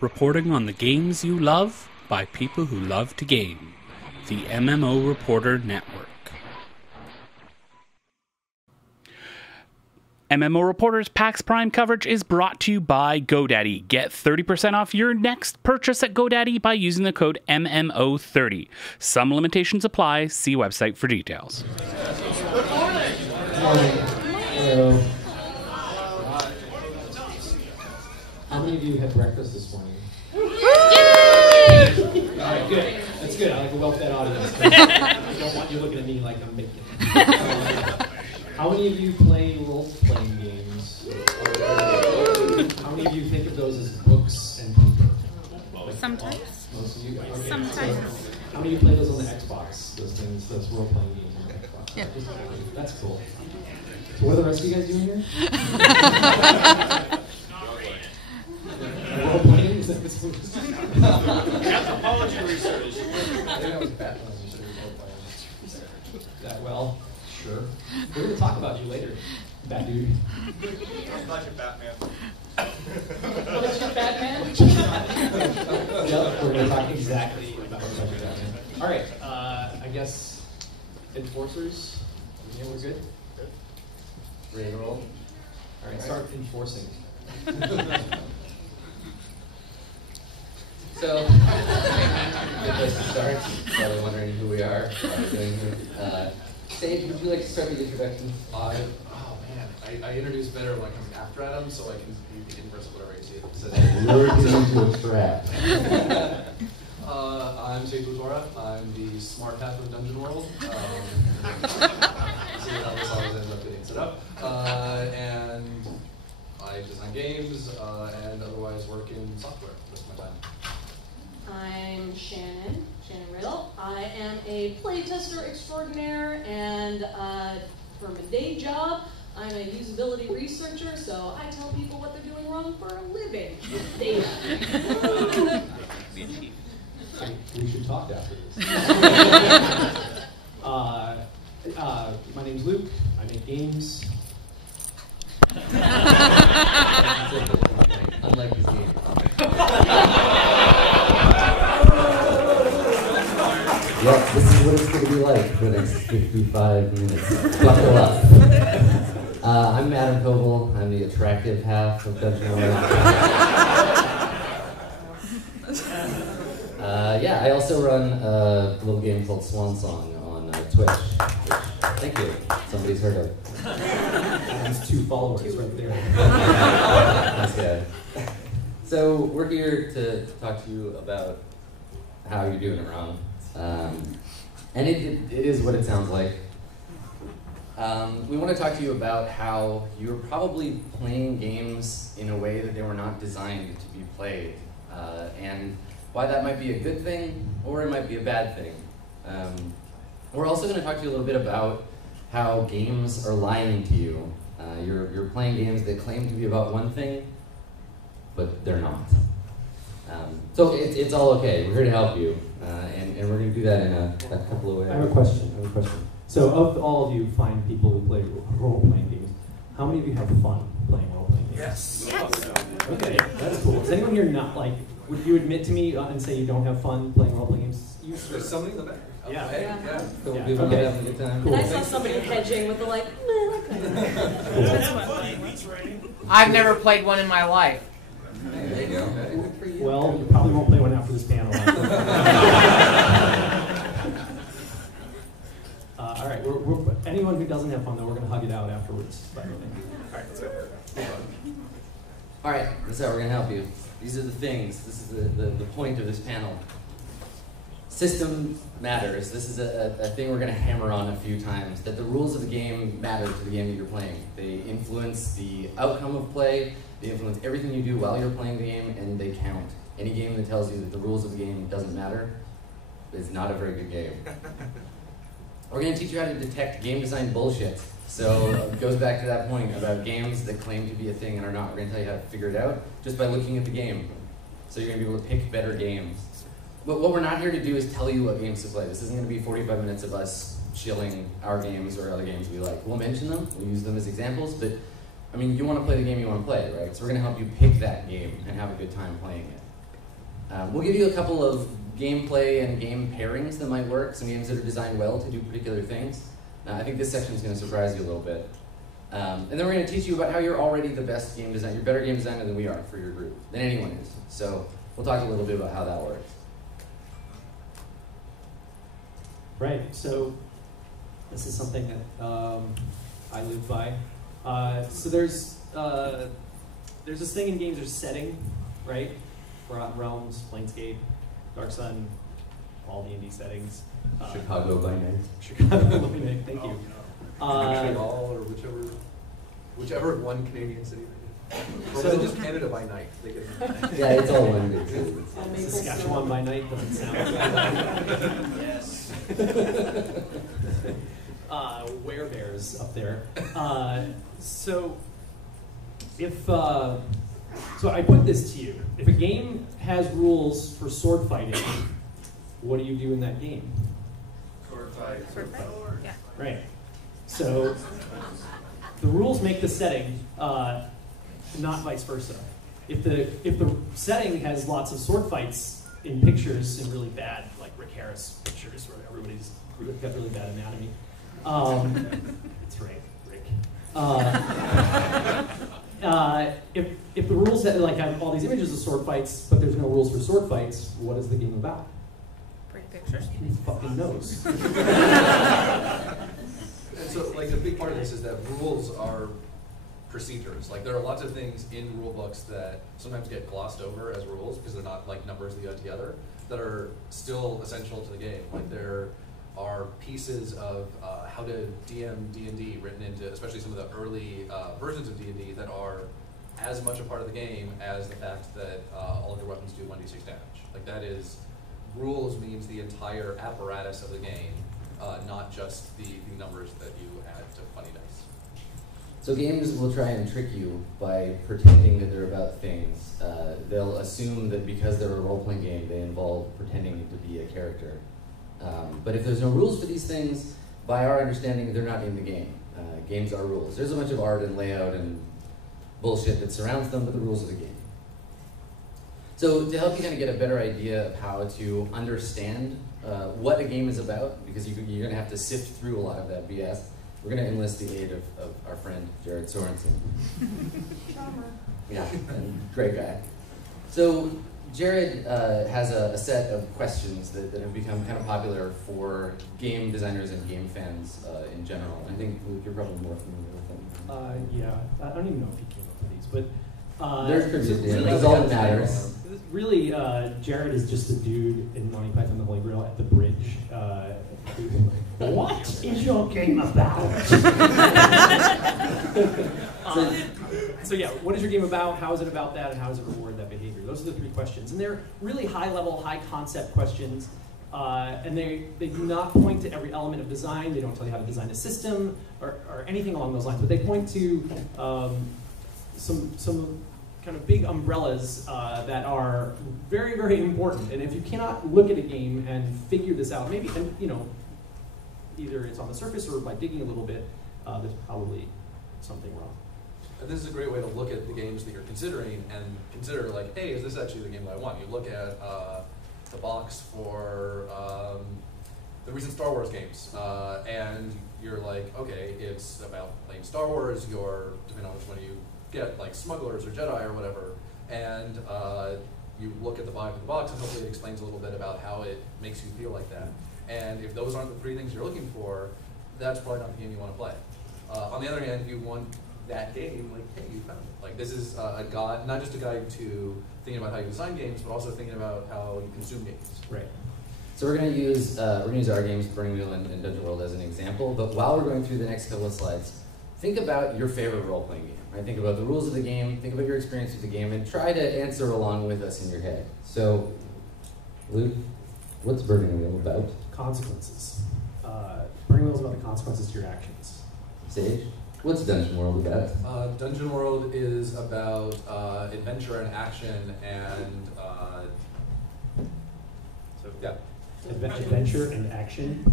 reporting on the games you love by people who love to game. The MMO Reporter Network. MMO Reporter's PAX Prime coverage is brought to you by GoDaddy. Get 30% off your next purchase at GoDaddy by using the code MMO30. Some limitations apply. See website for details. Good morning. Hello. How many of you had breakfast this morning? Yay! All right, good. That's good. I like a well-fed audience. I don't want you looking at me like I'm making. How many of you play role-playing games? How many of you think of those as books and paper? Sometimes. Most of you? Okay. Sometimes. How many of you play those on the Xbox? Those things, those role-playing games on the Xbox? Yeah. That's cool. So what are the rest of you guys doing here? Role-playing? Is that what's Anthropology research. I think that was Batman. You should have role-playing. That well? Sure. We're going to talk about you later, bad dude. Not your Batman. What's your Batman? Yep, we're going to talk exactly about your Batman. All right, I guess enforcers. Yeah, we're good. Good. Ready to roll? All right, start enforcing. So, good place to start. Probably wondering who we are, what we're doing here. Sage, would you like to start the introduction? Oh man, I introduce better like I'm after Adam, so I can be the inverse of whatever I say. Lured into a trap. I'm Sage LaTorra. I'm the smart half of Dungeon World. See how this always ends up getting set up. And I design games and otherwise work in software most of my time. I'm Shannon Riddle. I am a playtester extraordinaire, and for my day job, I'm a usability researcher, so I tell people what they're doing wrong for a living with data. We should talk after this. My name's Luke. I make games. Unlike his game. Yep, this is what it's going to be like for the next 55 minutes. Buckle up. I'm Adam Koebel. I'm the attractive half of Dungeon World. Yeah, I also run a little game called Swan Song on Twitch. Which, thank you. Somebody's heard of. That's 2 followers right there. Nice guy. So we're here to talk to you about how you're doing it wrong. And it is what it sounds like. We want to talk to you about how you're probably playing games in a way that they were not designed to be played, and why that might be a good thing or it might be a bad thing. We're also going to talk to you a little bit about how games are lying to you. You're playing games that claim to be about one thing, but they're not. So it's all okay. We're here to help you, and we're going to do that in a couple of ways. I have a question. So, of all of you fine people who play role-playing games, how many of you have fun playing role-playing games? Yes. Okay, that's cool. Is anyone here not like? Would you admit to me and say you don't have fun playing role-playing games? There's somebody in the back. Yeah. Hey, Yeah. So Yeah, people okay. having a good time. Cool. And I saw somebody hedging with the like, I've never played one in my life. There you go. Good for you. Well, you probably won't play one after this panel. All right. Anyone who doesn't have fun, though, we're going to hug it out afterwards. All right, let's go. All right, this is how we're going to help you. These are the things. This is the point of this panel. System matters. This is a thing we're going to hammer on a few times, that the rules of the game matter to the game that you're playing. They influence the outcome of play, they influence everything you do while you're playing the game, and they count. Any game that tells you that the rules of the game doesn't matter is not a very good game. We're going to teach you how to detect game design bullshit. So it goes back to that point about games that claim to be a thing and are not. We're going to tell you how to figure it out just by looking at the game. So you're going to be able to pick better games. But what we're not here to do is tell you what games to play. This isn't going to be 45 minutes of us shilling our games or other games we like. We'll mention them, we'll use them as examples, but I mean, you want to play the game you want to play, right? So we're going to help you pick that game and have a good time playing it. We'll give you a couple of gameplay and game pairings that might work, some games that are designed well to do particular things. I think this section is going to surprise you a little bit. And then we're going to teach you about how you're already the best game designer. You're a better game designer than we are for your group, than anyone is. So we'll talk a little bit about how that works. Right, so this is something that I live by. So there's this thing in games, there's setting, right? Forgotten Realms, Planescape, Dark Sun, all the indie settings. Chicago by night. Chicago by night, thank you. Montreal or whichever one Canadian city. Or was it just Canada by night? They get Yeah, it's all one big city. Saskatchewan by night doesn't sound yes. Werebears up there. So I put this to you. If a game has rules for sword fighting, what do you do in that game? Sword fight. Sword fight? Yeah. Right. So the rules make the setting, not vice versa. If the setting has lots of sword fights in pictures and really bad, like Rick Harris pictures where everybody's got really bad anatomy, that's right, Rick. If the rules have all these images of sword fights, but there's no rules for sword fights, what is the game about? Pretty pictures. Who fucking knows? And so, like, a big part of this is that rules are procedures. Like, there are lots of things in rule books that sometimes get glossed over as rules because they're not like numbers that you add together that are still essential to the game. Like, there are pieces of how to DM D&D written into, especially some of the early versions of D&D that are as much a part of the game as the fact that all of your weapons do 1d6 damage. Like, that is, rules means the entire apparatus of the game, not just the numbers that you add to funny dice. So games will try and trick you by pretending that they're about things. They'll assume that because they're a role-playing game, they involve pretending to be a character. But if there's no rules for these things, by our understanding, they're not in the game. Games are rules. There's a bunch of art and layout and bullshit that surrounds them, but the rules are the game. So to help you kind of get a better idea of how to understand what a game is about, because you're going to have to sift through a lot of that BS, we're going to enlist the aid of our friend, Jared Sorensen. Yeah, great guy. So Jared has a set of questions that have become kind of popular for game designers and game fans in general. I think, Luke, you're probably more familiar with them. Yeah, I don't even know if he came up with these, but there's tribute to him, really, because all that matters. Really, Jared is just a dude in Monty Python and the Holy Grail at the bridge. What is your game about? So yeah, what is your game about? How is it about that? And how does it reward that behavior? Those are the three questions. And they're really high-level, high-concept questions. And they do not point to every element of design. They don't tell you how to design a system or anything along those lines. But they point to some kind of big umbrellas that are very, very important. And if you cannot look at a game and figure this out, maybe, and either it's on the surface or by digging a little bit, there's probably something wrong. And this is a great way to look at the games that you're considering and consider, like, hey, is this actually the game that I want? You look at the box for the recent Star Wars games, and you're like, okay, it's about playing Star Wars, you're, depending on which one you get, like smugglers or Jedi or whatever, and you look at the bottom of the box and hopefully it explains a little bit about how it makes you feel like that. And if those aren't the three things you're looking for, that's probably not the game you want to play. On the other hand, if you want that game, like, hey, you found it. Like, this is a guide, not just a guide to thinking about how you design games, but also thinking about how you consume games. Right. So we're going to use our games, Burning Wheel and Dungeon World, as an example. But while we're going through the next couple of slides, think about your favorite role-playing game. Right? Think about the rules of the game. Think about your experience with the game, and try to answer along with us in your head. So, Luke, what's Burning Wheel about? Consequences. Burning Wheel is about the consequences to your actions. Sage, what's Dungeon World about? Dungeon World is about adventure and action and so yeah. Adventure and action.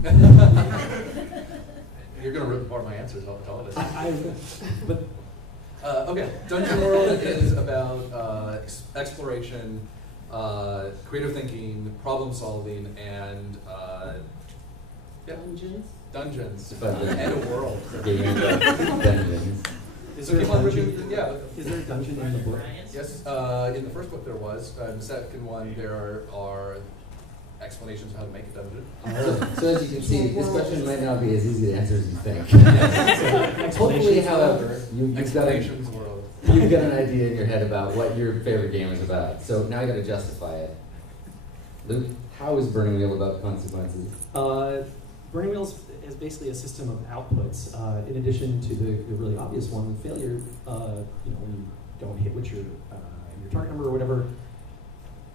You're going to rip apart my answers all of it. But okay, Dungeon World is about exploration, creative thinking, problem solving, and dungeons, and a world. Dungeons. Is there a dungeon? Yeah. Is there a dungeon in the book? Yes. In the first book there was. In the second one there are explanations of how to make a dungeon. So as you can see, this question might not be as easy to answer as you think. Hopefully, however, you've got an idea in your head about what your favorite game is about. So now you got to justify it. Luke, how is Burning Wheel about consequences? Burning Wheels is basically a system of outputs. In addition to the really obvious one, failure. When you don't hit what your target number or whatever,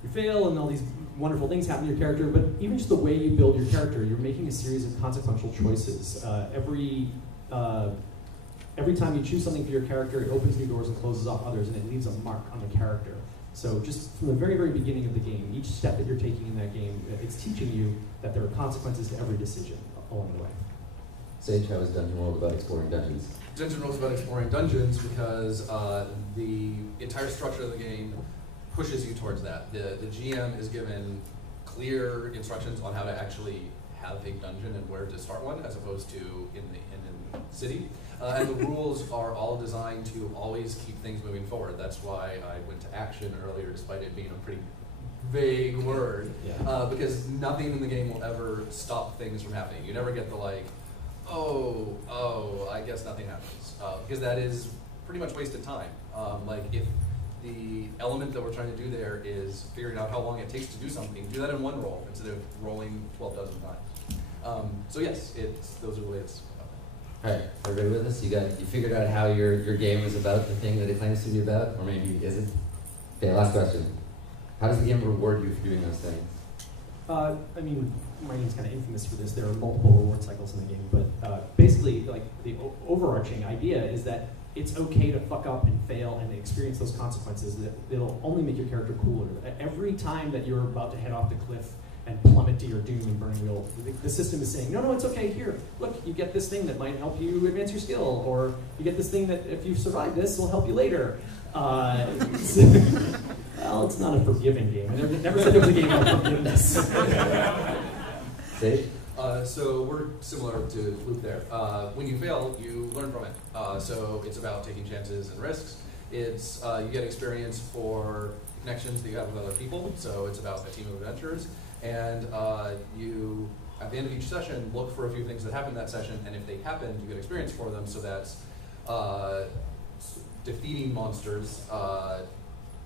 you fail, and all these wonderful things happen to your character. But even just the way you build your character, you're making a series of consequential choices. Every time you choose something for your character, it opens new doors and closes off others, and it leaves a mark on the character. So just from the very, very beginning of the game, each step that you're taking in that game, it's teaching you that there are consequences to every decision along the way. Sage, how is Dungeon World about exploring dungeons? Dungeon World is about exploring dungeons because the entire structure of the game pushes you towards that. The GM is given clear instructions on how to actually have a dungeon and where to start one, as opposed to in the city. And the rules are all designed to always keep things moving forward. That's why I went to action earlier, despite it being a pretty vague word, because nothing in the game will ever stop things from happening. You never get the like, I guess nothing happens, because that is pretty much wasted time. Like if the element that we're trying to do there is figuring out how long it takes to do something, do that in one roll instead of rolling 12 dozen times. So yes, those are the ways. All right, everybody with us? You figured out how your game is about the thing that it claims to be about, or maybe it isn't? Okay, last question. How does the game reward you for doing those things? I mean, my game's kind of infamous for this. There are multiple reward cycles in the game, but basically, like the overarching idea is that it's okay to fuck up and fail and experience those consequences. That it'll only make your character cooler. Every time that you're about to head off the cliff and plummet to your doom in Burning Wheel, the system is saying, no, it's okay, here, look, you get this thing that might help you advance your skill, or you get this thing that if you survive this, will help you later. Well, it's not a forgiving game. I never said it was a game about forgiveness. Sage? So we're similar to Luke there. When you fail, you learn from it. So it's about taking chances and risks. It's you get experience for connections that you have with other people. So it's about a team of adventurers. And you, at the end of each session, look for a few things that happen in that session, and if they happen, you get experience for them. So that's defeating monsters,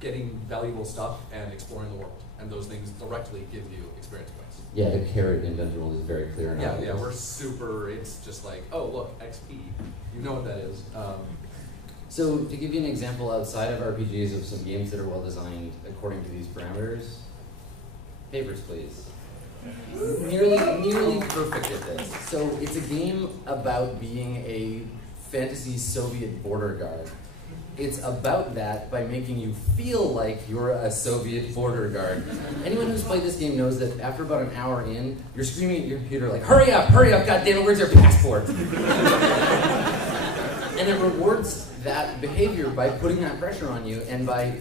getting valuable stuff, and exploring the world. And those things directly give you experience points. Yeah, the carrot in Dungeon World is very clear. Yeah, we're super, it's just like, oh, look, XP. You know what that is. So, to give you an example outside of RPGs of some games that are well designed according to these parameters, Papers, Please. Nearly perfect at this. So, it's a game about being a fantasy Soviet border guard. It's about that by making you feel like you're a Soviet border guard. Anyone who's played this game knows that after about an hour in, you're screaming at your computer like, hurry up, goddammit, where's your passport? And it rewards that behavior by putting that pressure on you, and by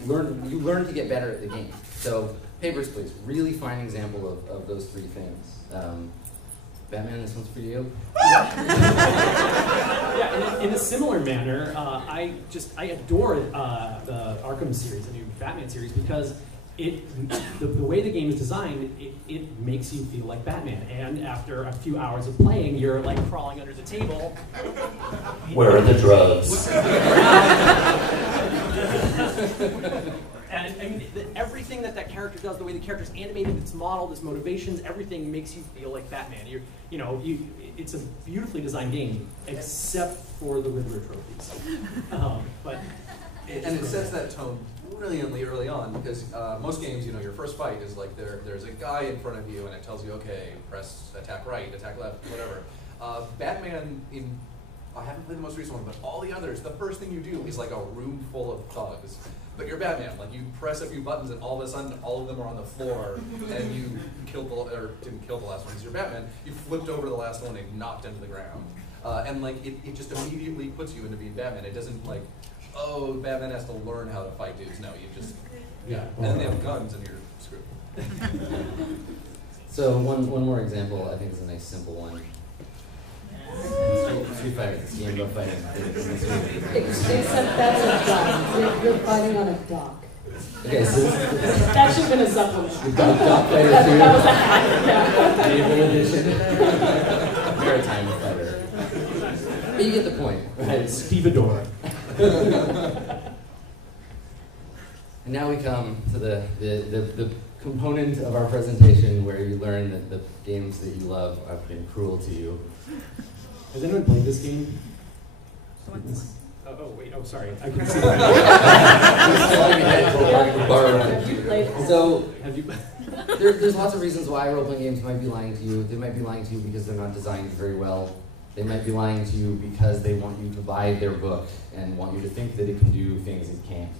you learn to get better at the game. So, Papers, Please, really fine example of those three things. Batman, this one's for you. Yeah, in a similar manner, I adore the Arkham series, the new Batman series, because the way the game is designed, it makes you feel like Batman. And after a few hours of playing, you're like crawling under the table. Where are the drugs? And I mean, everything that character does, the way the character's animated, its modeled, its motivations, everything makes you feel like Batman. It's a beautifully designed game, except for the Riddler trophies. It sets that tone brilliantly early on, because most games, your first fight is like there's a guy in front of you, and it tells you, okay, press attack right, attack left, whatever. Batman I haven't played the most recent one, but all the others, the first thing you do is like a room full of thugs. But you're Batman, like you press a few buttons and all of a sudden all of them are on the floor and you didn't kill the last one because you're Batman, you flipped over the last one and knocked into the ground. And like it just immediately puts you into being Batman. It doesn't like oh, Batman has to learn how to fight dudes. No, you just, yeah. And then they have guns and you're screwed. So one more example, I think is a nice simple one. Street Fighter, it's a game about fighting. Except that's a dock. You're fighting on a dock. Okay, so That should have been a supplement. the Dock Fighter 2. That was a hack. Yeah. Naval Edition. Maritime Fighter. But you get the point, right? Stevedore. And now we come to the component of our presentation where you learn that the games that you love have been cruel to you. Has anyone played this game? Oh, sorry. I can see that. So, Have you? there's lots of reasons why role-playing games might be lying to you. They might be lying to you because they're not designed very well. They might be lying to you because they want you to buy their book and want you to think that it can do things it can't.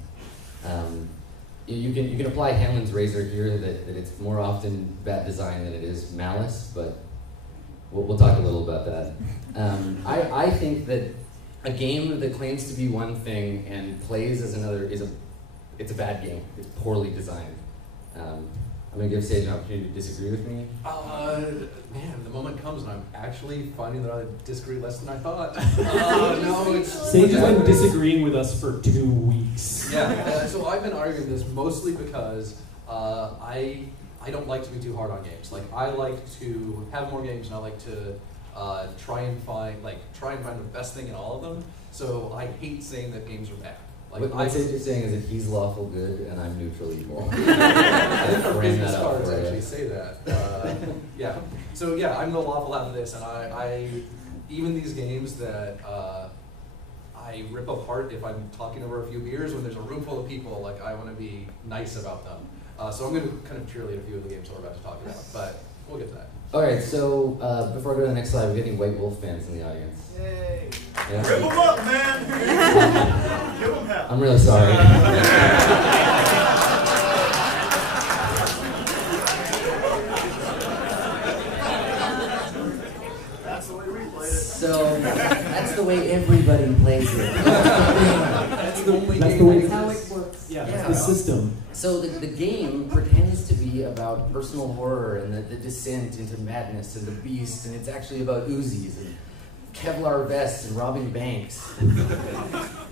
You can apply Hanlon's razor here that it's more often bad design than it is malice, but we'll talk a little about that. I think that a game that claims to be one thing and plays as another it's a bad game. It's poorly designed. I'm going to give Sage an opportunity to disagree with me. Man, the moment comes and I'm actually finding that I disagree less than I thought. No, it's... Sage has been disagreeing with us for 2 weeks. Yeah, so I've been arguing this mostly because I don't like to be too hard on games. Like, I like to have more games and I like to try and find the best thing in all of them. So I hate saying that games are bad. Like, what Sage is saying is that he's lawful good and I'm neutral evil. I think our business cards actually say that. Yeah. So yeah, I'm the lawful out of this, and I even these games that I rip apart if I'm talking over a few beers when there's a room full of people, like I want to be nice about them. So I'm going to kind of cheerlead a few of the games that we're about to talk about, but we'll get to that. All right, so before I go to the next slide, we get any White Wolf fans in the audience? Yay! Yeah? Rip them up, man! Give them hell. I'm really sorry. That's the way we played it. So that's the way everybody plays it. That's the only That's game. the way That's how it works. Yeah, Yeah. that's the system. So the game pretends to be about personal horror and the descent into madness and the beast, and it's actually about Uzis and Kevlar vests and robbing banks,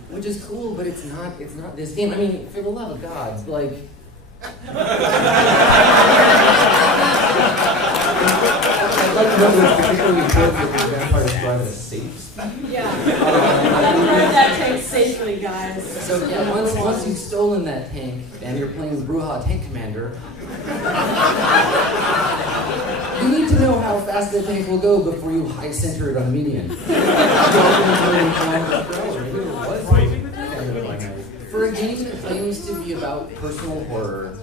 which is cool, but it's not this game. I mean, for the love of God, like. I'd like to know what's particularly good that the vampires drive at a safe. Yeah. Drive that tank safely, guys. So yeah, once you've stolen that tank and you're playing with Bruja Tank Commander, you need to know how fast that tank will go before you high center it on median. For a game that claims to be about personal horror,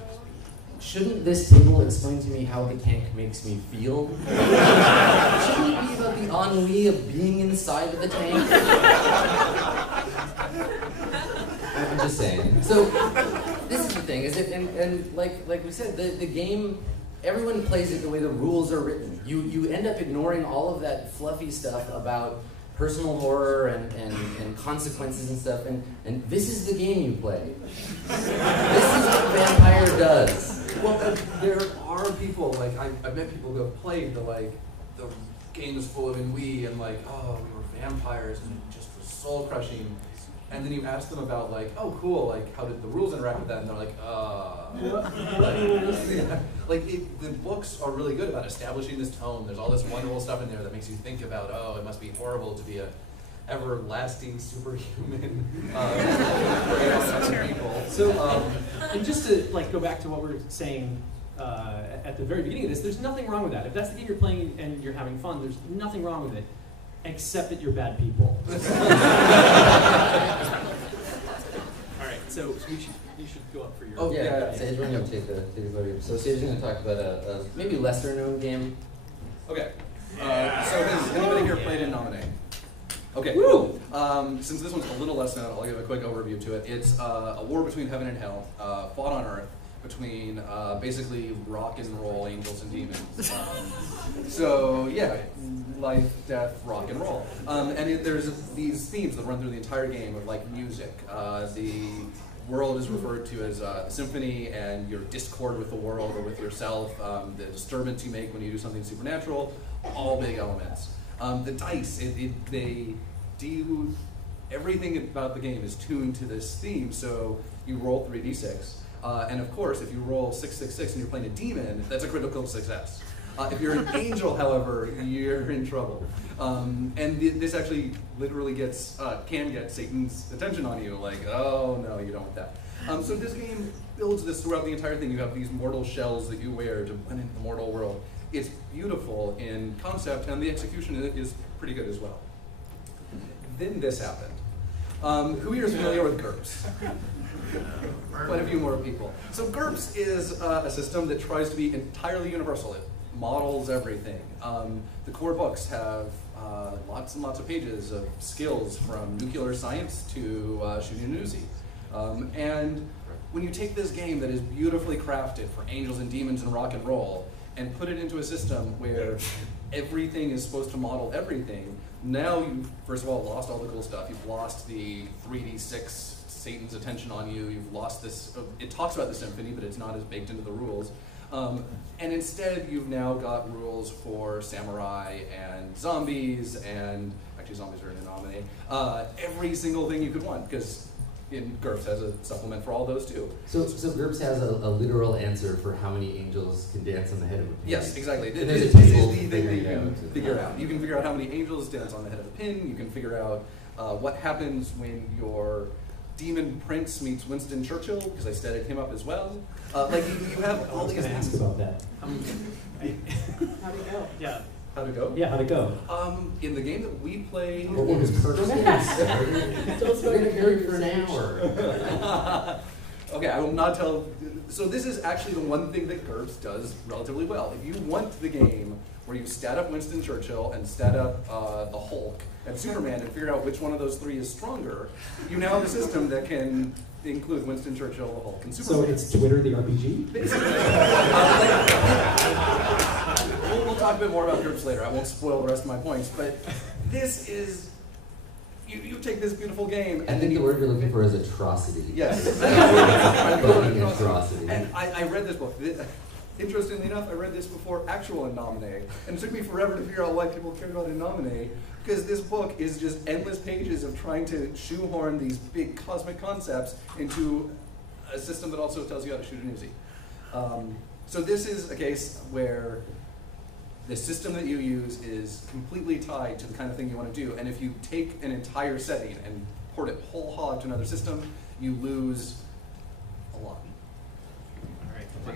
shouldn't this table explain to me how the tank makes me feel? Shouldn't it be about the ennui of being inside of the tank? I'm just saying. So, this is the thing, is it? And like we said, the game, everyone plays it the way the rules are written. You end up ignoring all of that fluffy stuff about personal horror and consequences and stuff, and this is the game you play. This is what Vampire does. Well, there are people, like, I've met people who have played the game is full of ennui and like, oh, we were vampires and it just was soul crushing. And then you ask them about like, oh cool, like how did the rules interact with that? And they're like, yeah. Like the books are really good about establishing this tone. There's all this wonderful stuff in there that makes you think about, oh, it must be horrible to be a everlasting superhuman people. So, and just to go back to what we were saying at the very beginning of this, there's nothing wrong with that. If that's the game you're playing and you're having fun, there's nothing wrong with it, except that you're bad people. All right, so you should go up for your. Oh yeah, Sage, we're going to take the podium. So Sage is going to talk about a maybe lesser known game. Okay. So has anybody here played in Nominate? Okay, cool. Since this one's a little less known, I'll give a quick overview to it. It's a war between heaven and hell, fought on Earth, between basically rock and roll angels and demons. So yeah, life, death, rock and roll. There's these themes that run through the entire game of like music. The world is referred to as a symphony, and your discord with the world or with yourself, the disturbance you make when you do something supernatural, all big elements. The dice, they do, everything about the game is tuned to this theme, so you roll 3d6. And of course, if you roll 666 and you're playing a demon, that's a critical success. If you're an angel, however, you're in trouble. This actually literally can get Satan's attention on you, like, oh no, you don't want that. So this game builds this throughout the entire thing. You have these mortal shells that you wear to blend into the mortal world. It's beautiful in concept, and the execution is pretty good as well. Then this happened. Who here is familiar with GURPS? Quite a few more people. So GURPS is a system that tries to be entirely universal. It models everything. The core books have lots and lots of pages of skills from nuclear science to shooting an Uzi. And when you take this game that is beautifully crafted for angels and demons and rock and roll and put it into a system where everything is supposed to model everything, now you've, first of all, lost all the cool stuff. You've lost the 3d6 Satan's attention on you. You've lost this, it talks about the symphony, but it's not as baked into the rules. And instead, you've now got rules for samurai and zombies, and actually zombies are in a nominee. Every single thing you could want, because GURPS has a supplement for all those too. So GURPS has a literal answer for how many angels can dance on the head of a pin. Yes, exactly. There's This a is table the thing that you figuring can out. figure out. You can figure out how many angels dance on the head of a pin. You can figure out what happens when your demon prince meets Winston Churchill, because I studied him up as well. Like you have all these things. Ask about that. How'd it go? Yeah. How'd it go? Yeah, how'd it go? In the game that we played, What was purchased? We're going to carry for an hour. okay, I will not tell. So this is actually the one thing that GURPS does relatively well. If you want the game where you stat up Winston Churchill and stat up the Hulk and Superman and figure out which one of those three is stronger, you now have a system that can include Winston Churchill, the Hulk, and Superman. So it's Twitter the RPG? We'll talk a bit more about GURPS later. I won't spoil the rest of my points, but this is, you take this beautiful game and I think the word you're looking for is atrocity. Yes. Atrocity. And I read this book. Interestingly enough, I read this before actual Innomine, and it took me forever to figure out why people cared about Innomine, because this book is just endless pages of trying to shoehorn these big cosmic concepts into a system that also tells you how to shoot an Uzi. So this is a case where the system that you use is completely tied to the kind of thing you want to do, and if you take an entire setting and port it whole hog to another system, you lose a lot. My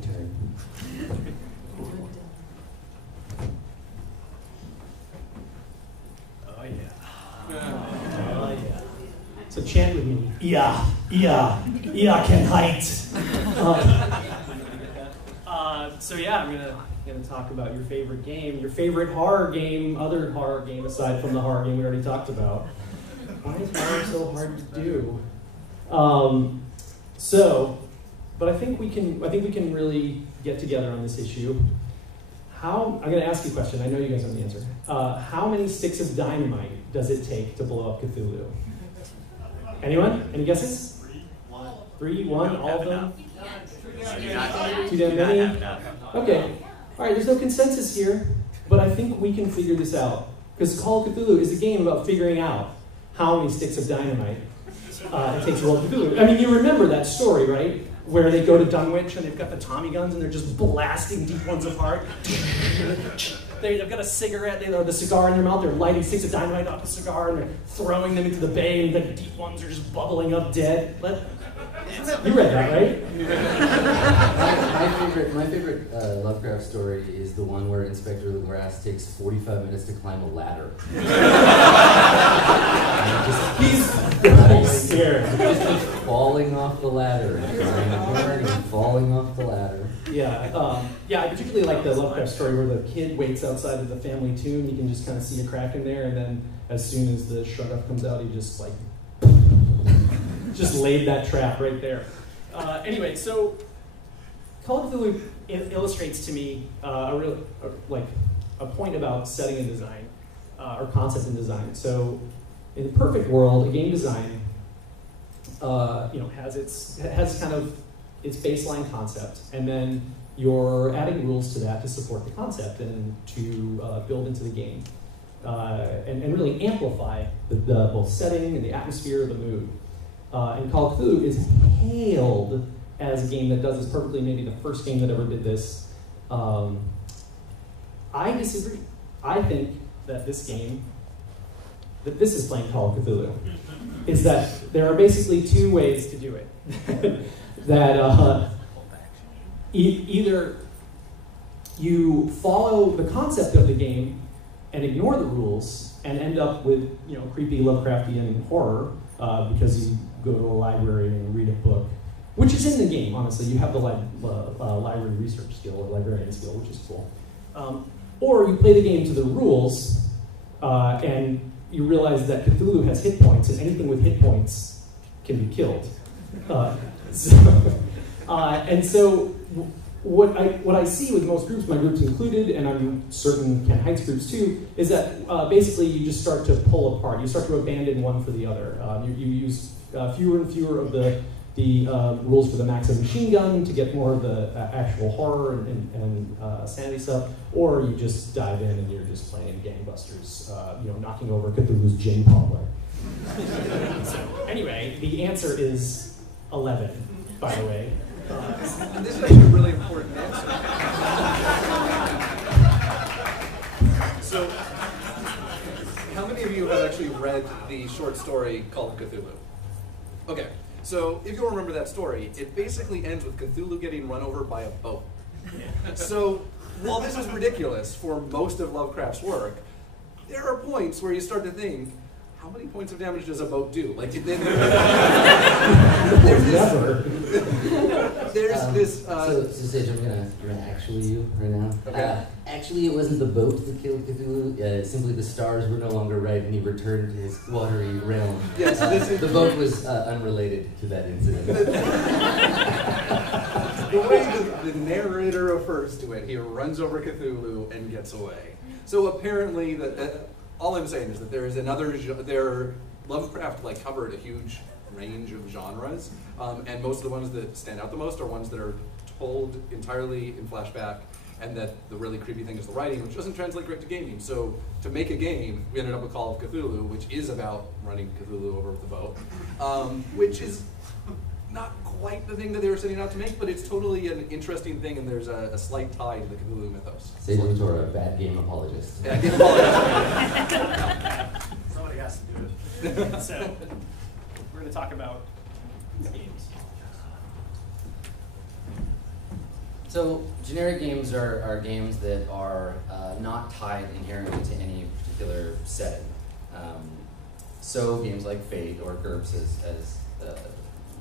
turn. Oh yeah. Oh yeah. So chant with me. Yeah, can height. So yeah, I'm gonna talk about your favorite game, your favorite horror game, other horror game aside from the horror game we already talked about. Why is horror so hard to do? But I think we can really get together on this issue. I'm going to ask you a question. I know you guys know the answer. How many sticks of dynamite does it take to blow up Cthulhu? Anyone? Any guesses? 3, 1, all of them? Too damn many? Okay. All right, there's no consensus here, but I think we can figure this out. Because Call of Cthulhu is a game about figuring out how many sticks of dynamite it takes to blow up Cthulhu. I mean, you remember that story, right? Where they go to Dunwich and they've got the Tommy guns and they're just blasting deep ones apart. They've got a cigarette, the cigar in their mouth, they're lighting sticks of dynamite off the cigar and they're throwing them into the bay and the deep ones are just bubbling up dead. You read that, right? My favorite Lovecraft story is the one where Inspector Legrasse takes 45 minutes to climb a ladder. He's scared. He just keeps falling off the ladder and falling off the ladder. Yeah, I particularly like the Lovecraft story where the kid waits outside of the family tomb. You can just kind of see a crack in there, and then as soon as the shrug-off comes out, he just laid that trap right there. Anyway, so Call of Cthulhu illustrates to me a point about setting and design, or concept and design. So, in the perfect world, a game design, has kind of its baseline concept, and then you're adding rules to that to support the concept and to build into the game, and really amplify the both setting and the atmosphere, the mood. And Call of Cthulhu is hailed as a game that does this perfectly, maybe the first game that ever did this. I disagree. I think that this game, that this is playing Call of Cthulhu, is that there are basically two ways to do it. That either you follow the concept of the game and ignore the rules and end up with creepy Lovecraftian horror because you go to a library and read a book, which is in the game, honestly. You have the library research skill or librarian skill, which is cool. Or you play the game to the rules and you realize that Cthulhu has hit points, and anything with hit points can be killed. And so what I see with most groups, my groups included, and I'm certain Ken Heights groups too, is that basically you just start to pull apart. You start to abandon one for the other. You use fewer and fewer of the rules for the maximum machine gun to get more of the actual horror and sanity stuff, or you just dive in and you're just playing gangbusters, knocking over Cthulhu's gin parlor. So anyway, the answer is 11, by the way. This is actually a really important answer. So, how many of you have actually read the short story Call of Cthulhu? Okay, so if you'll remember that story, it basically ends with Cthulhu getting run over by a boat. So, while this is ridiculous for most of Lovecraft's work, there are points where you start to think, how many points of damage does a boat do? Like, there's this. So Sage, I'm gonna actually you right now. Okay. Actually, it wasn't the boat that killed Cthulhu. Simply the stars were no longer right, and he returned to his watery realm. Yes, the boat was unrelated to that incident. The way the narrator refers to it, he runs over Cthulhu and gets away. So apparently, all I'm saying is that there is Lovecraft covered a huge range of genres, and most of the ones that stand out the most are ones that are told entirely in flashback, and that the really creepy thing is the writing, which doesn't translate great to gaming. So to make a game, we ended up with Call of Cthulhu, which is about running Cthulhu over with the boat, which is not quite the thing that they were setting out to make, but it's totally an interesting thing, and there's a slight tie to the Cthulhu mythos. Sage LaTorra, bad game apologist. Bad game apologist. Somebody has to do it. So we're going to talk about games. So generic games are games that are not tied inherently to any particular setting. So games like Fate or GURPS, as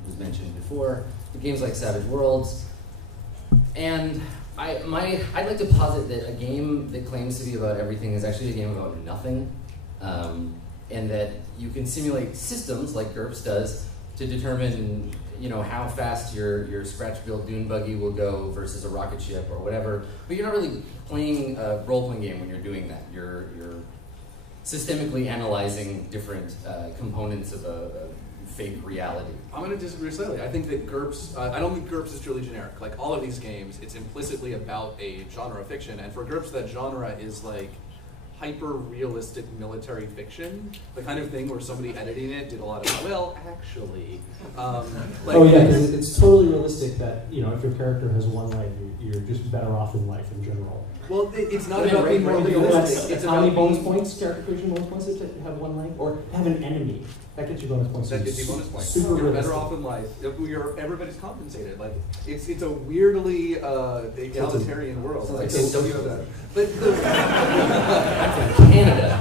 was mentioned before, games like Savage Worlds, and I'd like to posit that a game that claims to be about everything is actually a game about nothing, and that you can simulate systems like GURPS does to determine how fast your scratch-built dune buggy will go versus a rocket ship or whatever, but you're not really playing a role-playing game when you're doing that. You're systemically analyzing different components of a fake reality. I'm going to disagree slightly. I think that GURPS, I don't think GURPS is truly generic. Like all of these games, it's implicitly about a genre of fiction, and for GURPS that genre is like hyper-realistic military fiction, the kind of thing where somebody editing it did a lot of, well, actually. Because it's totally realistic that, if your character has one leg, you're just better off in life in general. Well, it's not about being more realistic. It's how many bonus points, character creation bonus points to have one leg? Or have an enemy. That gets you bonus points. That gets you bonus points. Super You're realistic. better off in life. Everybody's compensated. Like it's a weirdly egalitarian world. Sounds like that. But I'm from Canada.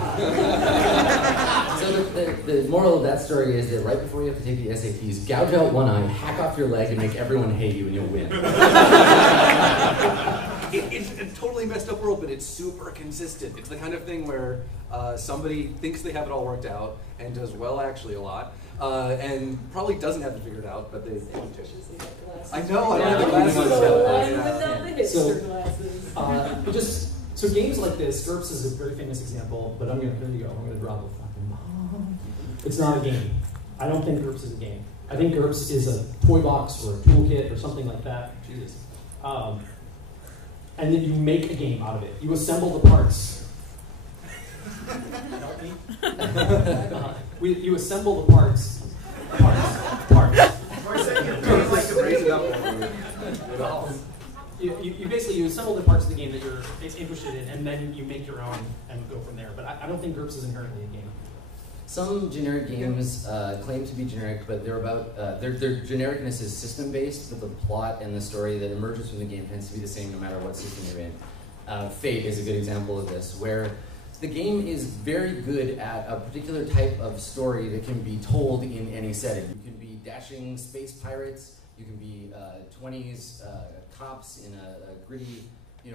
So the moral of that story is that right before you have to take the SATs, gouge out one eye, hack off your leg, and make everyone hate you, and you'll win. It's a totally messed up world, but it's super consistent. It's the kind of thing where somebody thinks they have it all worked out and does well actually a lot, and probably doesn't have it figured out, but they want to. I know, I have the glasses. So games like this, GURPS is a very famous example, but here you go, I'm going to drop a fucking bomb. It's not a game. I don't think GURPS is a game. I think GURPS is a toy box or a toolkit or something like that. Jesus. And then you make a game out of it. You assemble the parts. Help me? You assemble the parts. Parts. You basically assemble the parts of the game that you're interested in, and then you make your own and go from there. But I don't think GURPS is inherently a game. Some generic games claim to be generic, but they're about their genericness is system-based, but the plot and the story that emerges from the game tends to be the same no matter what system you're in. Fate is a good example of this, where the game is very good at a particular type of story that can be told in any setting. You can be dashing space pirates, you can be 20s cops in a gritty,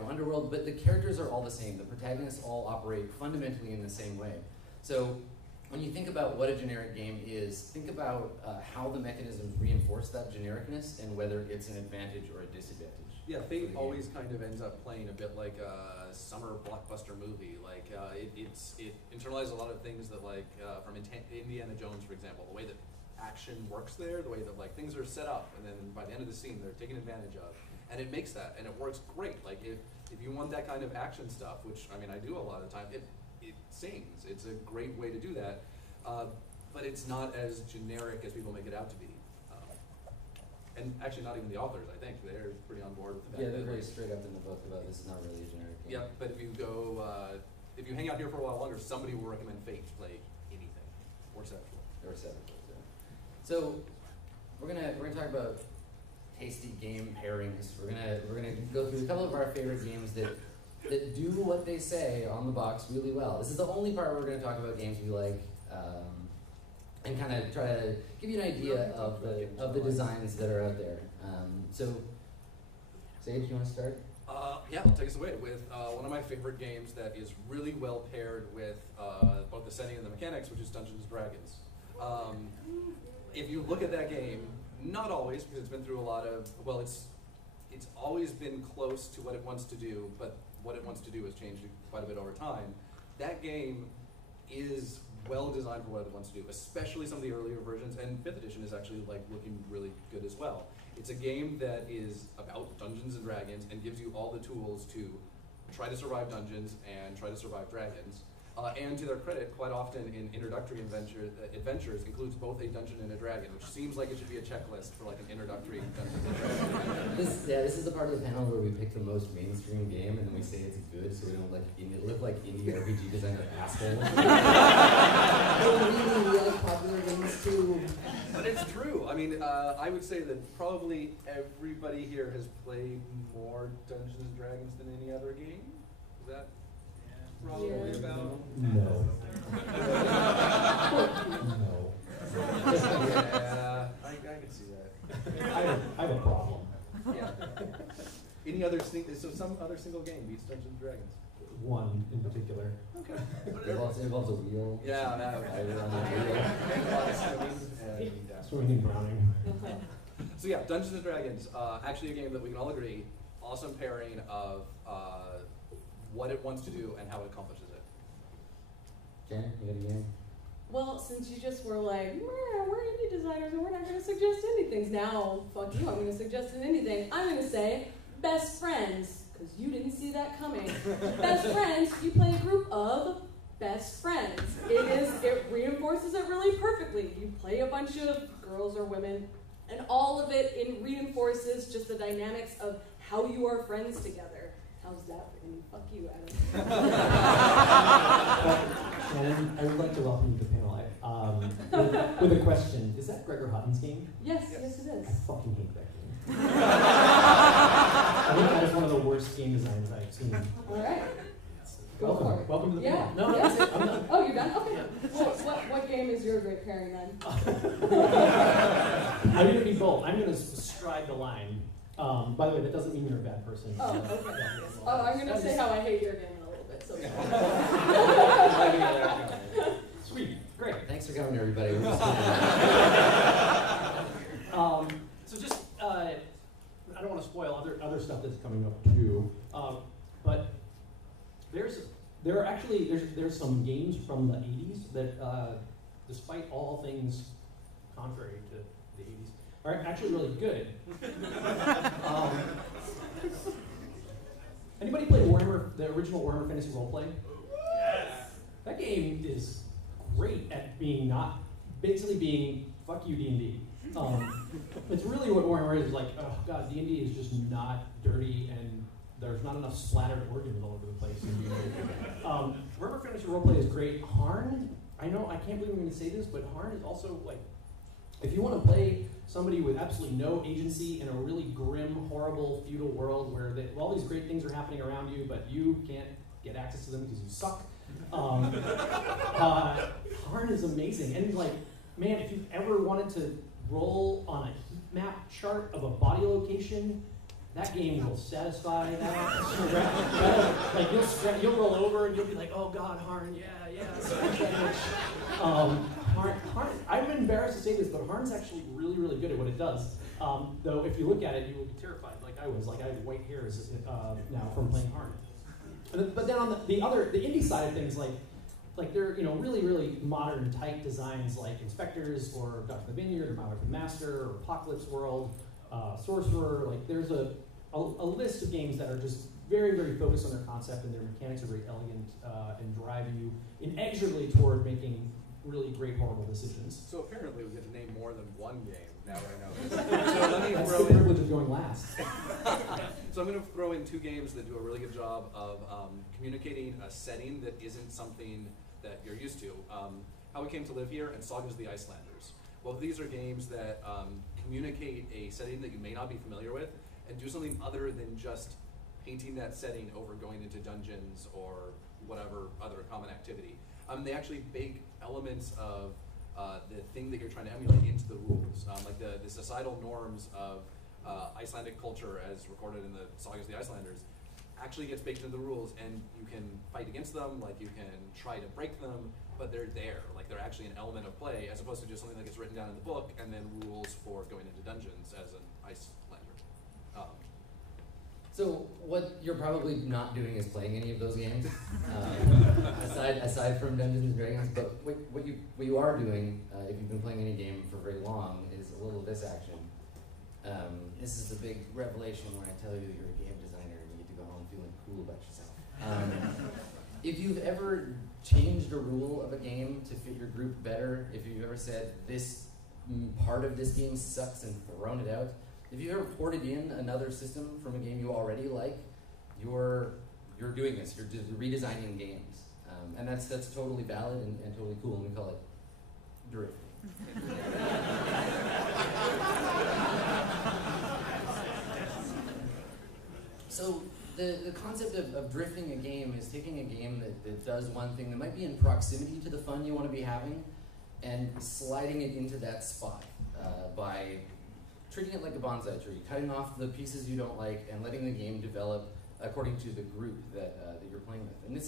underworld, but the characters are all the same. The protagonists all operate fundamentally in the same way. So when you think about what a generic game is, think about how the mechanisms reinforce that genericness and whether it's an advantage or a disadvantage. Yeah, Fate always kind of ends up playing a bit like a summer blockbuster movie. Like it internalizes a lot of things that from Indiana Jones, for example, the way that action works there, the way that things are set up, and then by the end of the scene they're taken advantage of, and it makes that, and it works great. Like if you want that kind of action stuff, which I do a lot of the time, it sings. It's a great way to do that, but it's not as generic as people make it out to be. And actually, not even the authors. I think they're pretty on board with that. Yeah, they're very straight up in the book about this is not really a generic game. Yeah, but if you go, if you hang out here for a while longer, somebody will recommend Fate to play anything, or Seven. Or Seven. Yeah. So we're gonna talk about tasty game pairings. We're gonna go through a couple of our favorite games that do what they say on the box really well. This is the only part where we're going to talk about games we like, and kind of try to give you an idea of the designs that are out there. So, Sage, you want to start? Yeah, I'll take us away with one of my favorite games that is really well paired with both the setting and the mechanics, which is Dungeons & Dragons. If you look at that game, not always, because it's been through a lot of, it's always been close to what it wants to do, but what it wants to do has changed quite a bit over time. That game is well designed for what it wants to do, especially some of the earlier versions, and 5th edition is actually looking really good as well. It's a game that is about Dungeons & Dragons and gives you all the tools to try to survive dungeons and try to survive dragons. And to their credit, quite often in introductory adventures includes both a dungeon and a dragon, which seems like it should be a checklist for an introductory dungeon and dragon. This is the part of the panel where we pick the most mainstream game and then we say it's good, so we don't look like indie RPG designer assholes. We like popular games too. But it's true. I would say that probably everybody here has played more Dungeons and Dragons than any other game. Is that? Probably about? No. No. Yeah, I can see that. I have a problem. Yeah. Any other some other single game beats Dungeons and Dragons? One in particular. Okay. It involves a wheel. Yeah, that Swimming and drowning. So yeah, Dungeons and Dragons, actually a game that we can all agree, awesome pairing of what it wants to do and how it accomplishes it. Jen, you got a game? Well, since you just were like, we're indie designers and we're not going to suggest anything. Now, fuck you, I'm going to suggest anything. I'm going to say best friends, because you didn't see that coming. Best friends, you play a group of best friends. It reinforces it really perfectly. You play a bunch of girls or women, and all of it reinforces just the dynamics of how you are friends together. How's that for me? Fuck you, Adam. Shannon, I would like to welcome you to the panel with a question. Is that Gregor Hutton's game? Yes, it is. I fucking hate that game. I think that is one of the worst game designs I've seen. All right. Go for it. Welcome to the panel. No, yeah. that's it. I'm done. Oh, you're done? Okay. What game is your great pairing then? I'm going to be bold. I'm going to stride the line By the way, that doesn't mean you're a bad person. Oh, okay. Oh, I'm going to say how I hate your game in a little bit. So Sweet, great. Thanks for coming, everybody. So just, I don't want to spoil other stuff that's coming up too, but there's some games from the 80s that, despite all things contrary to the 80s, are actually really good. Anybody play Warhammer, the original Warhammer Fantasy Roleplay? Yes. That game is great at basically being fuck you D&D. It's really what Warhammer is like. Oh god, D&D is just not dirty, and there's not enough splattered organs all over the place. Warhammer Fantasy Roleplay is great. Harn, I can't believe I'm going to say this, but Harn is also like, if you want to play somebody with absolutely no agency in a really grim, horrible, feudal world where all these great things are happening around you, but you can't get access to them because you suck, Harn is amazing. And like, man, if you've ever wanted to roll on a heat map chart of a body location, that game will satisfy that. Like you'll roll over and you'll be like, oh god, Harn, yeah. Harn, I'm embarrassed to say this, but Harn's actually really, really good at what it does. Though if you look at it, you will be terrified, like I was. Like I have white hairs now from playing Harn. But then on the indie side of things, like they're really, really modern, tight designs like Inspectors or Ducks in the Vineyard or Malware the Master or Apocalypse World, Sorcerer. Like there's a list of games that are just very, very focused on their concept, and their mechanics are very elegant and drive you inexorably toward making really great, horrible decisions. So apparently we get to name more than one game, now I know. So let me That's the privilege of going last. So I'm going to throw in two games that do a really good job of communicating a setting that isn't something that you're used to. How We Came to Live Here and Sagas of the Icelanders. Both of these are games that communicate a setting that you may not be familiar with and do something other than just painting that setting over going into dungeons or whatever other common activity. They actually bake elements of the thing that you're trying to emulate into the rules, like the societal norms of Icelandic culture as recorded in the Sagas of the Icelanders actually gets baked into the rules, and you can fight against them, like you can try to break them, but they're there, like they're actually an element of play, as opposed to just something that gets written down in the book and then rules for going into dungeons as an Icelander. So what you're probably not doing is playing any of those games, aside from Dungeons and Dragons. But what you are doing, if you've been playing any game for very long, is a little of this action. This is the big revelation when I tell you you're a game designer and you get to go home feeling cool about yourself. If you've ever changed a rule of a game to fit your group better, if you've ever said this part of this game sucks and thrown it out, if you've ever ported in another system from a game you already like, you're doing this. You're redesigning games, and that's totally valid and totally cool. And we call it drifting. So the concept of drifting a game is taking a game that does one thing that might be in proximity to the fun you want to be having, and sliding it into that spot by treating it like a bonsai tree, cutting off the pieces you don't like, and letting the game develop according to the group that you're playing with. And this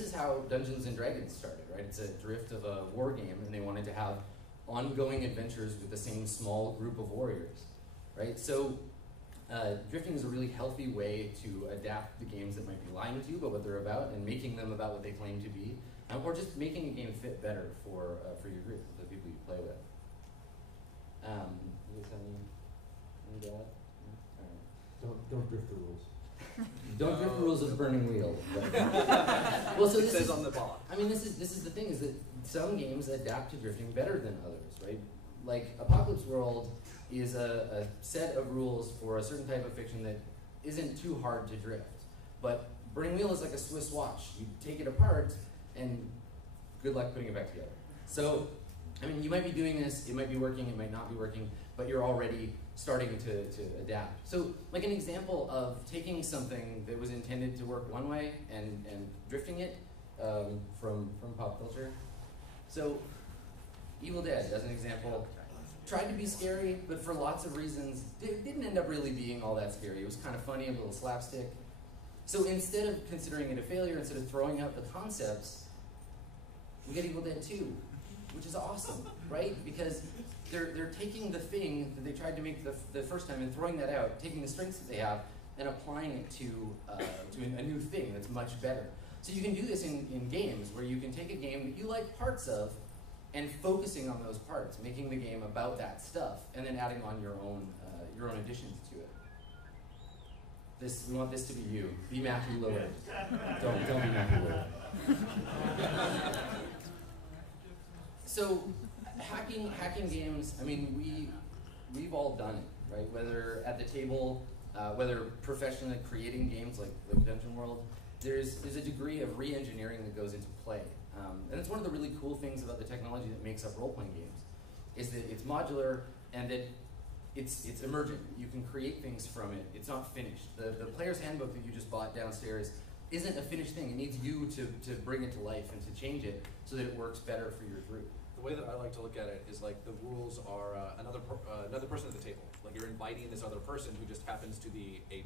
is how Dungeons and Dragons started, right? It's a drift of a war game, and they wanted to have ongoing adventures with the same small group of warriors, right? So drifting is a really healthy way to adapt the games that might be lying to you about what they're about and making them about what they claim to be, or just making a game fit better for your group, the people you play with. Any doubt? Don't drift the rules. Don't drift the rules of Burning Wheel. Well, so it says on the box. I mean, this is the thing, is that some games adapt to drifting better than others, right? Like Apocalypse World is a set of rules for a certain type of fiction that isn't too hard to drift. But Burning Wheel is like a Swiss watch. You take it apart, and good luck putting it back together. So, I mean, you might be doing this, it might be working, it might not be working, but you're already starting to adapt. So, like an example of taking something that was intended to work one way and drifting it from pop culture. So, Evil Dead, as an example, tried to be scary, but for lots of reasons, it didn't end up really being all that scary. It was kind of funny, a little slapstick. So instead of considering it a failure, instead of throwing out the concepts, we get Evil Dead 2, which is awesome, right? Because they're taking the thing that they tried to make the first time and throwing that out, taking the strengths that they have, and applying it to a new thing that's much better. So you can do this in games, where you can take a game that you like parts of, and focusing on those parts, making the game about that stuff, and then adding on your own additions to it. We want this to be you. Be Matthew Lillard. Don't be Matthew Lillard. So, hacking games. I mean, we've all done it, right? Whether at the table, whether professionally creating games like Dungeon World. There's a degree of re-engineering that goes into play. And it's one of the really cool things about the technology that makes up role-playing games, is that it's modular and that it's emergent. You can create things from it. It's not finished. The player's handbook that you just bought downstairs isn't a finished thing. It needs you to bring it to life and to change it so that it works better for your group. The way that I like to look at it is like the rules are another person at the table. Like you're inviting this other person who just happens to be a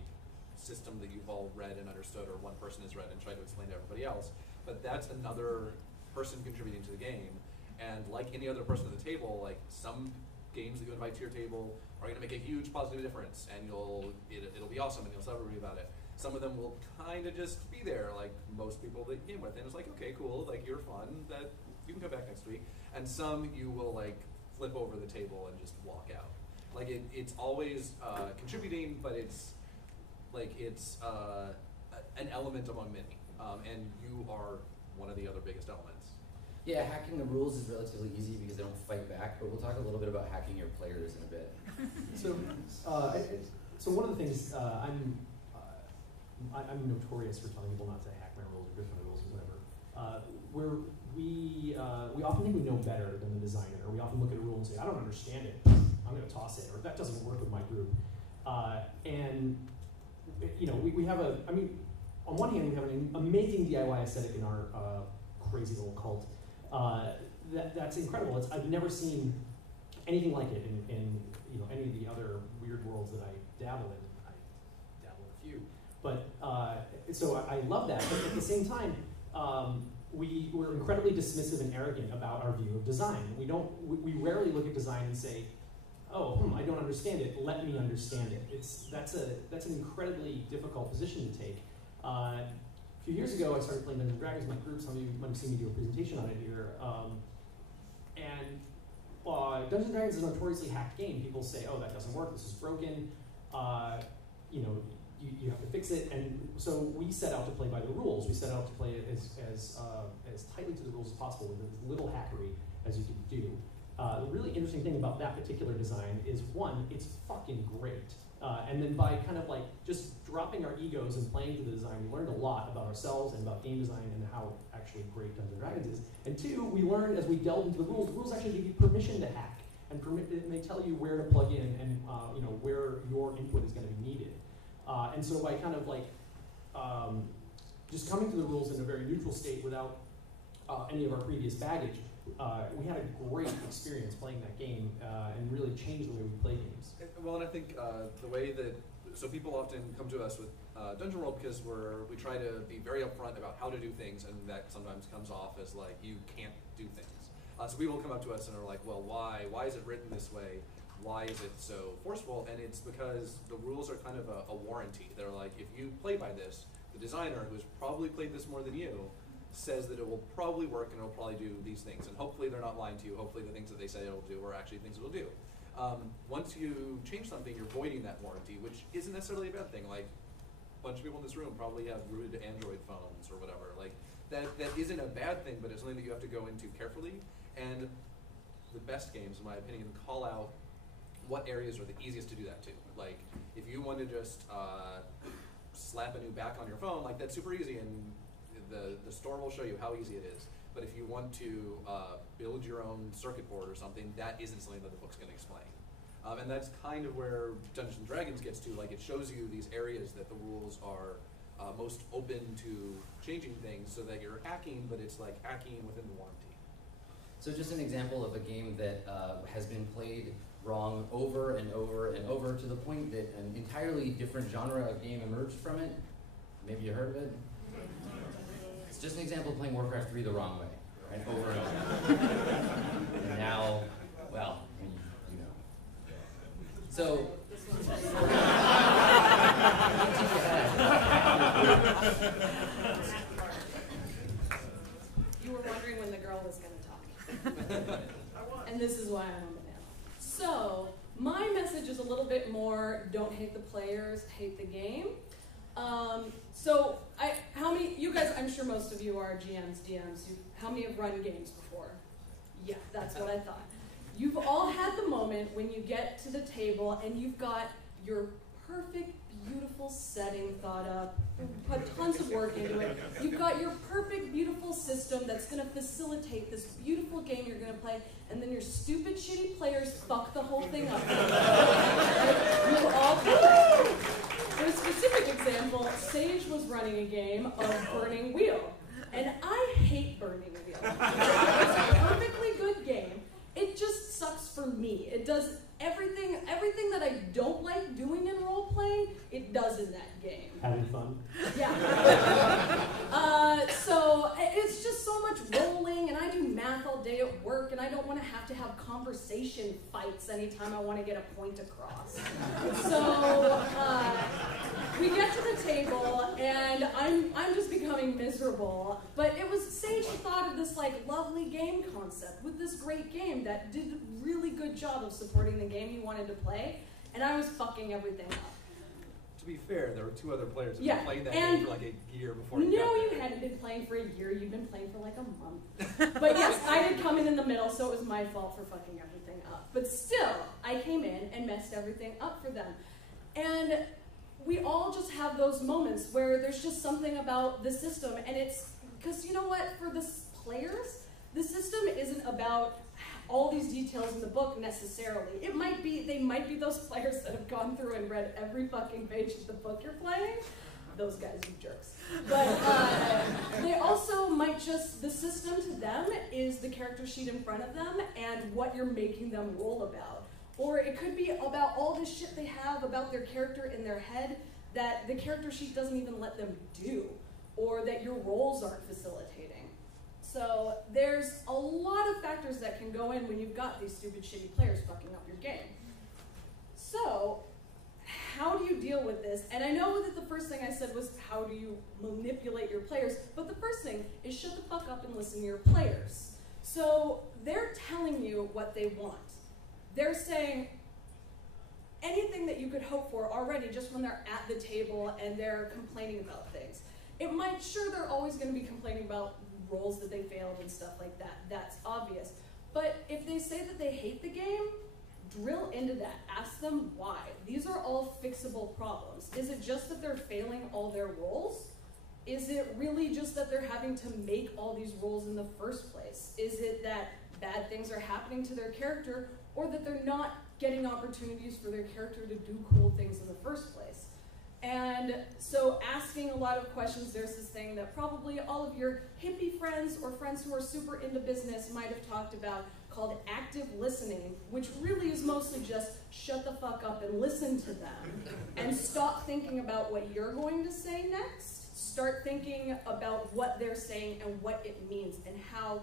system that you've all read and understood, or one person has read and tried to explain to everybody else. But that's another person contributing to the game. And like any other person at the table, like some games that you invite to your table are going to make a huge positive difference, and it'll be awesome, and you'll celebrate about it. Some of them will kind of just be there, like most people that you game with, and it's like, okay, cool, like you're fun, that you can come back next week. And some you will like flip over the table and just walk out. Like it's always contributing, but it's an element among many, and you are one of the other biggest elements. Yeah, hacking the rules is relatively easy because they don't fight back, but we'll talk a little bit about hacking your players in a bit. So one of the things I'm notorious for telling people not to hack my rules or drift my rules or whatever. We often think we know better than the designer, or we often look at a rule and say, I don't understand it, I'm going to toss it, or that doesn't work with my group. And you know, we have on one hand we have an amazing DIY aesthetic in our crazy little cult. That's incredible. I've never seen anything like it in any of the other weird worlds that I dabble in. I dabble in a few, but so I love that. But at the same time, we're incredibly dismissive and arrogant about our view of design. We rarely look at design and say, oh, I don't understand it. Let me understand it. That's an incredibly difficult position to take. A few years ago, I started playing Dungeons & Dragons in my group. Some of you might have seen me do a presentation on it here. Dungeons & Dragons is a notoriously hacked game. People say, oh, that doesn't work. This is broken. You have to fix it. And so we set out to play by the rules. We set out to play it as tightly to the rules as possible with as little hackery as you could do. The really interesting thing about that particular design is, one, it's fucking great. And then by kind of like just dropping our egos and playing to the design, we learned a lot about ourselves and about game design and how actually great Dungeons & Dragons is. And two, we learned as we delved into the rules actually give you permission to hack, and they tell you where to plug in and where your input is going to be needed. And so by kind of like just coming to the rules in a very neutral state without any of our previous baggage, we had a great experience playing that game and really changed the way we play games. Well, and I think the way that, so people often come to us with Dungeon World because we try to be very upfront about how to do things, and that sometimes comes off as like, you can't do things. So people come up to us and are like, well, why? Why is it written this way? Why is it so forceful? And it's because the rules are kind of a warranty. They're like, if you play by this, the designer, who's probably played this more than you, says that it will probably work and it'll probably do these things. And hopefully they're not lying to you. Hopefully the things that they say it'll do are actually things it'll do. Once you change something, you're voiding that warranty, which isn't necessarily a bad thing. Like, a bunch of people in this room probably have rooted Android phones or whatever. Like, that isn't a bad thing, but it's something that you have to go into carefully. And the best games, in my opinion, call out what areas are the easiest to do that to. Like, if you want to just slap a new back on your phone, like, that's super easy, and the store will show you how easy it is. But if you want to build your own circuit board or something, that isn't something that the book's going to explain. And that's kind of where Dungeons & Dragons gets to. Like, it shows you these areas that the rules are most open to changing things so that you're hacking, but it's like hacking within the warranty. So just an example of a game that has been played wrong over and over and over to the point that an entirely different genre of game emerged from it. Maybe you heard of it? It's just an example of playing Warcraft 3 the wrong way, right? Over and over. And now, well, you know. So, you were wondering when the girl was going to talk. And this is why I'm on the panel. So, my message is a little bit more, don't hate the players, hate the game. How many, you guys, I'm sure most of you are GMs, DMs, how many have run games before? Yeah, that's what I thought. You've all had the moment when you get to the table and you've got your perfect, beautiful setting thought up, put tons of work into it. You've got your perfect, beautiful system that's going to facilitate this beautiful game you're going to play, and then your stupid, shitty players fuck the whole thing up. You all For a specific example, Sage was running a game of Burning Wheel, and I hate Burning Wheel. It's a perfectly good game. It just sucks for me. It does everything that I don't like doing in role-playing, it does in that game. Having fun? Yeah. So it's just so much rolling, and I do math all day at work, and I don't want to have conversation fights anytime I want to get a point across. So we get to the table, and I'm just becoming miserable. But it was Sage who thought of this like lovely game concept with this great game that did a really good job of supporting the game you wanted to play, and I was fucking everything up. To be fair, there were two other players who Yeah, played that game for like a year before you got No, there. you hadn't been playing for a year. You'd been playing for like a month. But yes, I did come in the middle, so it was my fault for fucking everything up. But still, I came in and messed everything up for them. And we all just have those moments where there's just something about the system, and it's, because you know what, for the players, the system isn't about all these details in the book necessarily. It might be, they might be those players that have gone through and read every fucking page of the book you're playing. Those guys are jerks. But they also might just, the system to them is the character sheet in front of them and what you're making them roll about. Or it could be about all this shit they have about their character in their head that the character sheet doesn't even let them do, or that your roles aren't facilitating. So there's a lot of factors that can go in when you've got these stupid, shitty players fucking up your game. So how do you deal with this? And I know that the first thing I said was how do you manipulate your players, but the first thing is shut the fuck up and listen to your players. So they're telling you what they want. They're saying anything that you could hope for already just when they're at the table and they're complaining about things. It might, sure, they're always going to be complaining about roles that they failed and stuff like that. That's obvious. But if they say that they hate the game, drill into that. Ask them why. These are all fixable problems. Is it just that they're failing all their roles? Is it really just that they're having to make all these roles in the first place? Is it that bad things are happening to their character, or that they're not getting opportunities for their character to do cool things in the first place? And so asking a lot of questions, there's this thing that probably all of your hippie friends or friends who are super into business might have talked about called active listening, which really is mostly just shut the fuck up and listen to them and stop thinking about what you're going to say next. Start thinking about what they're saying and what it means and how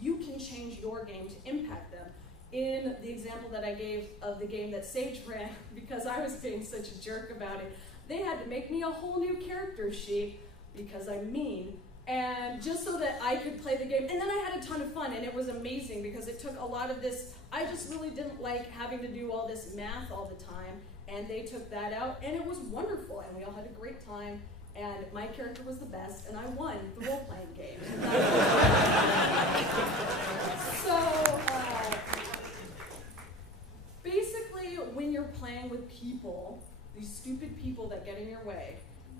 you can change your game to impact them. In the example that I gave of the game that Sage ran, because I was being such a jerk about it, they had to make me a whole new character sheet because I'm mean, and just so that I could play the game. And then I had a ton of fun, and it was amazing because it took a lot of this. I just really didn't like having to do all this math all the time, and they took that out, and it was wonderful, and we all had a great time, and my character was the best, and I won the role-playing game. So, basically, when you're playing with people, these stupid people that get in your way,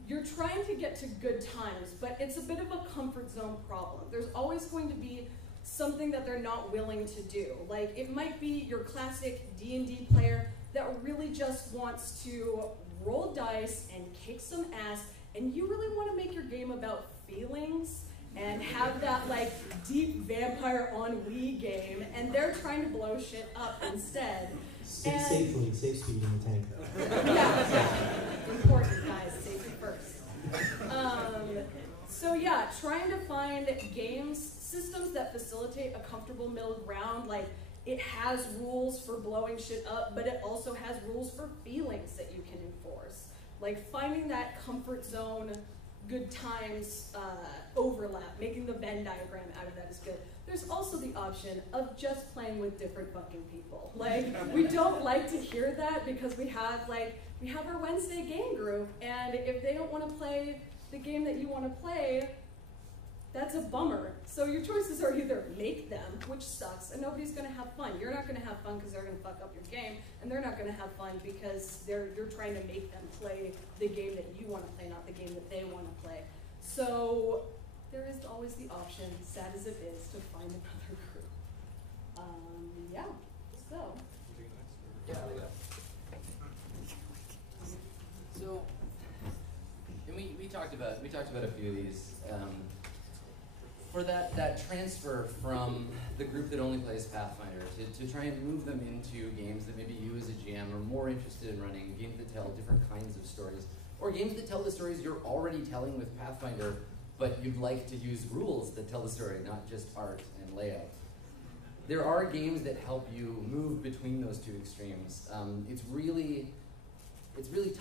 you're trying to get to good times, but it's a bit of a comfort zone problem. There's always going to be something that they're not willing to do. Like, it might be your classic D&D player that really just wants to roll dice and kick some ass, and you really want to make your game about feelings and have that like deep vampire ennui game, and they're trying to blow shit up instead. Safely, safe speed in the tank. Yeah, important, guys. Safety first. So yeah, trying to find games systems that facilitate a comfortable middle ground. Like, it has rules for blowing shit up, but it also has rules for feelings that you can enforce. Like, finding that comfort zone, good times overlap, making the Venn diagram out of that is good. There's also the option of just playing with different fucking people. Like, we don't like to hear that because we have our Wednesday game group, and if they don't want to play the game that you want to play, that's a bummer. So your choices are either make them, which sucks, and nobody's going to have fun. You're not going to have fun because they're going to fuck up your game, and they're not going to have fun because you're trying to make them play the game that you want to play, not the game that they want to play. So there is always the option, sad as it is, to find another group. Yeah, so. Yeah. So, and we talked about a few of these. For that transfer from the group that only plays Pathfinder to try and move them into games that maybe you as a GM are more interested in running, games that tell different kinds of stories, or games that tell the stories you're already telling with Pathfinder, but you'd like to use rules that tell the story, not just art and layout. There are games that help you move between those two extremes. It's really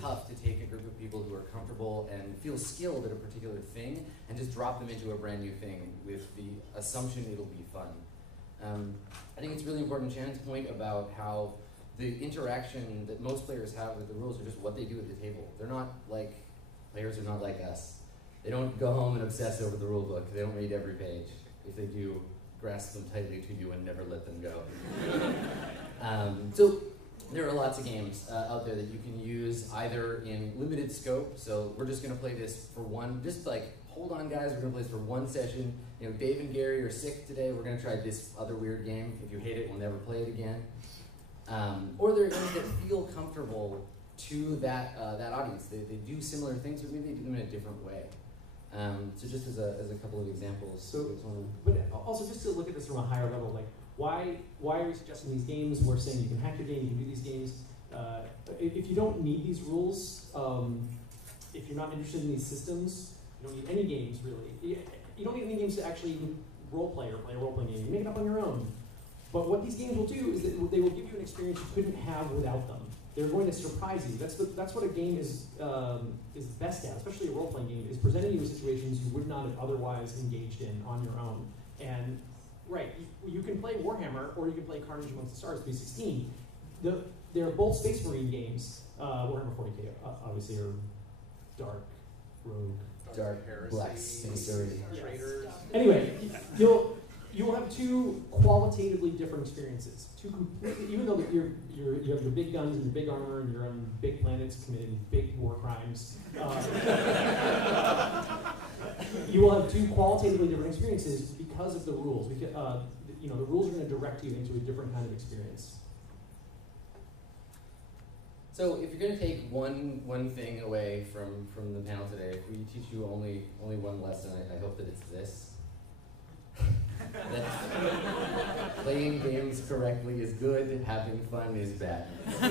tough to take a group of people who are comfortable and feel skilled at a particular thing and just drop them into a brand new thing with the assumption it'll be fun. I think it's really important, Shannon's point about how the interaction that most players have with the rules are just what they do at the table. They're not like, players are not like us. They don't go home and obsess over the rule book. They don't read every page. If they do, grasp them tightly to you and never let them go. So there are lots of games out there that you can use either in limited scope. So we're just going to play this for one, just like, hold on guys, we're going to play this for one session. You know, Dave and Gary are sick today. We're going to try this other weird game. If you hate it, we'll never play it again. Or there are games that feel comfortable to that audience. They do similar things, but maybe they do them in a different way. So just as a couple of examples. So, but also just to look at this from a higher level, like, why are you suggesting these games? We're saying you can hack your game, you can do these games. If you don't need these rules, if you're not interested in these systems, you don't need any games, really. You don't need any games to actually role-play or play a role-playing game. You make it up on your own. But what these games will do is that they will give you an experience you couldn't have without them. They're going to surprise you. That's what a game is best at, especially a role-playing game, is presenting you with situations you would not have otherwise engaged in on your own. And right, you can play Warhammer or you can play Carnage Amongst the Stars 316. They're both Space Marine games. Warhammer 40k, obviously, are dark, rogue, heresy, black, sinister. Yes. Anyway, you will have two qualitatively different experiences. Two completely, even though you have your big guns and your big armor and you're on big planets committing big war crimes. You will have two qualitatively different experiences because of the rules. The rules are going to direct you into a different kind of experience. So if you're going to take one thing away from the panel today, if we teach you only one lesson, I hope that it's this. That playing games correctly is good, having fun is bad. It's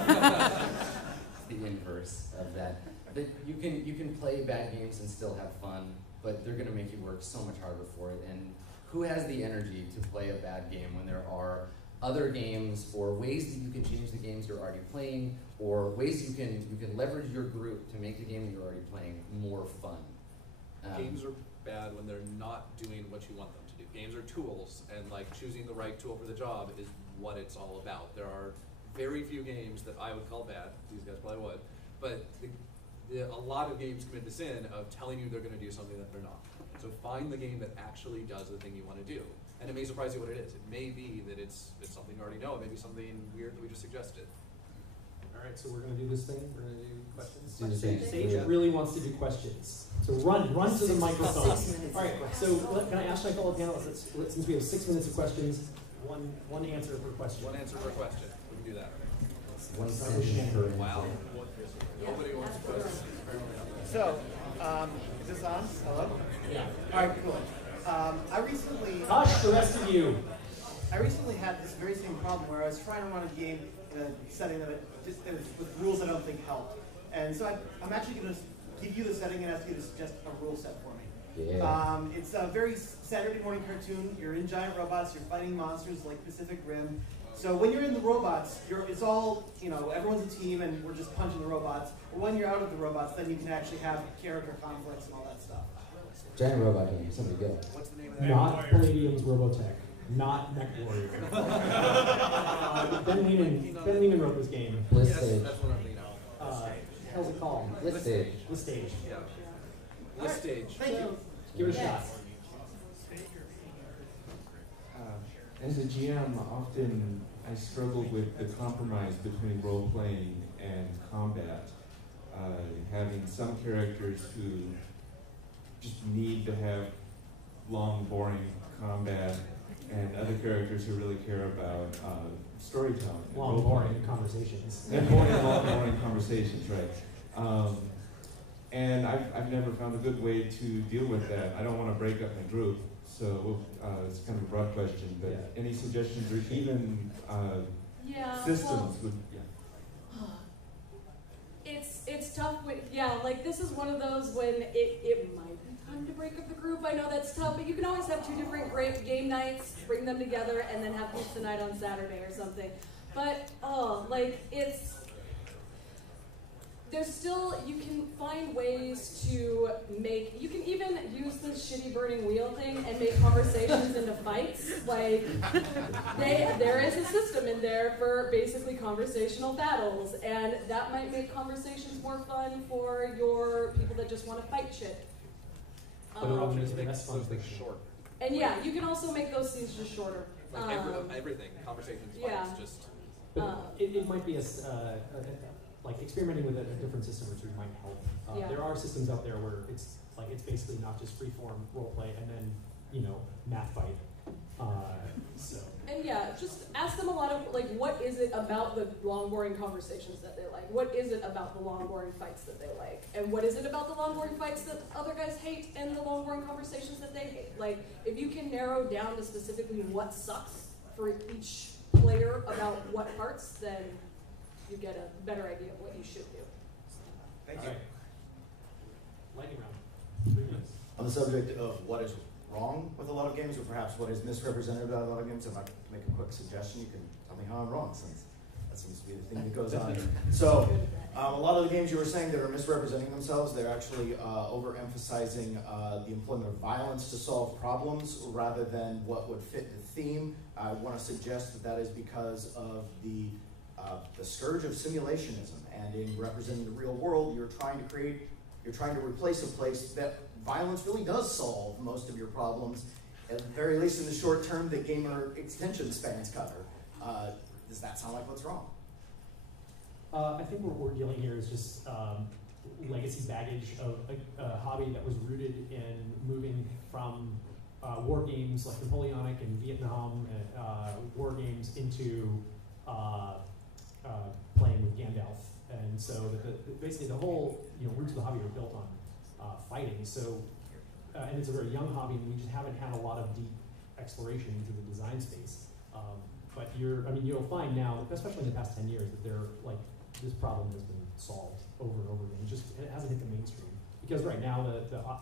the inverse of that. That you can play bad games and still have fun, but they're going to make you work so much harder for it. And who has the energy to play a bad game when there are other games or ways that you can change the games you're already playing, or ways you can leverage your group to make the game that you're already playing more fun? Games are bad when they're not doing what you want them to do. Games are tools, and like choosing the right tool for the job is what it's all about. There are very few games that I would call bad. These guys probably would, but a lot of games commit the sin of telling you they're going to do something that they're not. So find the game that actually does the thing you want to do, and it may surprise you what it is. It may be that it's something you already know. It may be something weird that we just suggested. All right, so we're going to do this thing. We're going to do questions. Sage really wants to do questions. So run to the microphone. All right, so can I ask my fellow panelists, since we have 6 minutes of questions, one answer per question. One answer per question. We can do that. One question per answer. Wow. Nobody wants questions. So, is this on? Hello? Yeah. All right, cool. I recently... Hush, the rest of you. I recently had this very same problem where I was trying to run a game in a setting that with rules I don't think help. And so I'm actually going to give you the setting and ask you to suggest a rule set for me. Yeah. It's a very Saturday morning cartoon. You're in giant robots. You're fighting monsters like Pacific Rim. So when you're in the robots, it's all, everyone's a team and we're just punching the robots. But when you're out of the robots, then you can actually have character conflicts and all that stuff. Giant robot game, somebody go. What's the name of that? Not Palladium's Robotech. Not Mech Warrior. Ben Lehman wrote this game. List Stage. That's what I'm thinking of. How's it called? List Stage. List Stage. Yeah. List Stage. Thank you. Give it a shot. As a GM, often I struggle with the compromise between role-playing and combat. Having some characters who just need to have long, boring combat, and other characters who really care about storytelling. Long, boring conversations. And long, boring conversations, right. And I've never found a good way to deal with that. I don't want to break up my group, so it's kind of a broad question, but any suggestions or even systems would, It's tough when, like this is one of those when it might be time to break up the group. I know that's tough, but you can always have two different great game nights, bring them together, and then have pizza night on Saturday or something. But, there's still, you can find ways to make, you can even use the shitty burning wheel thing and make conversations into fights. Like, there is a system in there for basically conversational battles, and that might make conversations more fun for your people that just want to fight shit. Short. And you can also make those scenes just shorter. Like everything, conversations, fights, just. But it might be like experimenting with a different system or two might help. There are systems out there where it's basically not just freeform role play and then math fight. And just ask them a lot of what is it about the long boring conversations that they like? What is it about the long boring fights that they like? And what is it about the long boring fights that other guys hate and the long boring conversations that they hate? Like if you can narrow down to specifically what sucks for each player about what parts, then you get a better idea of what you should do. Thank you. Lightning round. 3 minutes. On the subject of what is wrong with a lot of games, or perhaps what is misrepresented about a lot of games, I might make a quick suggestion. You can tell me how I'm wrong, since that seems to be the thing that goes on. So, a lot of the games you were saying that are misrepresenting themselves, they're actually overemphasizing the employment of violence to solve problems rather than what would fit the theme. I want to suggest that is because of the scourge of simulationism, and in representing the real world, you're trying to replace a place that violence really does solve most of your problems, at the very least in the short term that gamer extension spans cover. Does that sound like what's wrong? I think what we're dealing here is just legacy baggage of a hobby that was rooted in moving from war games like Napoleonic and Vietnam war games into playing with Gandalf, and so basically the whole roots of the hobby are built on fighting. So, and it's a very young hobby, and we just haven't had a lot of deep exploration into the design space. But you'll find now, especially in the past 10 years, that this problem has been solved over and over again. It hasn't hit the mainstream because right now,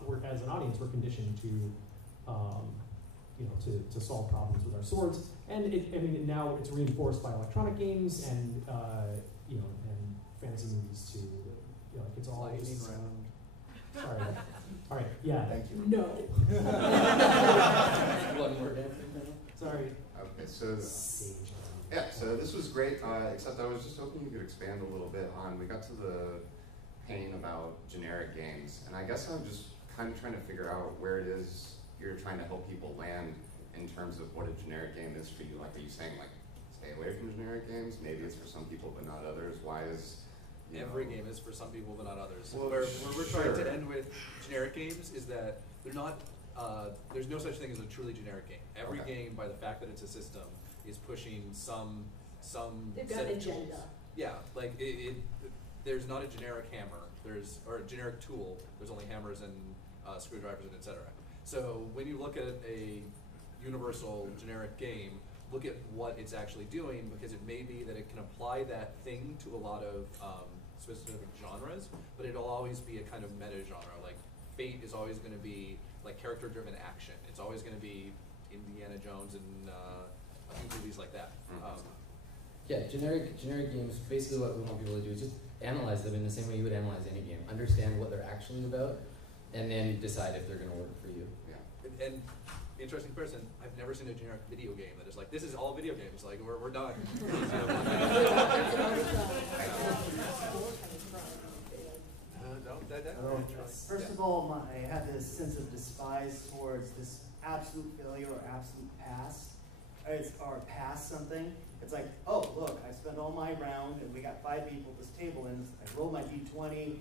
we're, as an audience, we're conditioned to solve problems with our swords, and now it's reinforced by electronic games and and fantasy movies too. It's all Lightning round. Sorry. All right. Yeah. Thank you. No. One word answer. Sorry. Okay, so so this was great, except I was just hoping you could expand a little bit on, we got to the pain about generic games, and I guess I'm just kind of trying to figure out where it is you're trying to help people land in terms of what a generic game is for you. Like, are you saying, like, stay away from generic games? Maybe it's for some people but not others. Why is... Every game is for some people but not others. Well, where we're trying to end with generic games is that they're not, there's no such thing as a truly generic game. Every game, by the fact that it's a system, is pushing some They've set got of an agenda. tools. Yeah, like there's not a generic hammer, or a generic tool. There's only hammers and screwdrivers and etc. So when you look at a universal generic game, look at what it's actually doing, because it may be that it can apply that thing to a lot of specific genres, but it'll always be a kind of meta genre. Like Fate is always going to be like character-driven action. It's always going to be Indiana Jones and a few movies like that. Yeah, generic games, basically what we want people to do is just analyze them in the same way you would analyze any game. Understand what they're actually about, and then decide if they're going to work for you. Yeah. And interesting person, I've never seen a generic video game that is like, this is all video games, like we're done. First of all, I have this sense of despise towards this absolute failure or absolute pass, or pass something. It's like, oh, look, I spent all my round, and we got 5 people at this table, and I rolled my d20,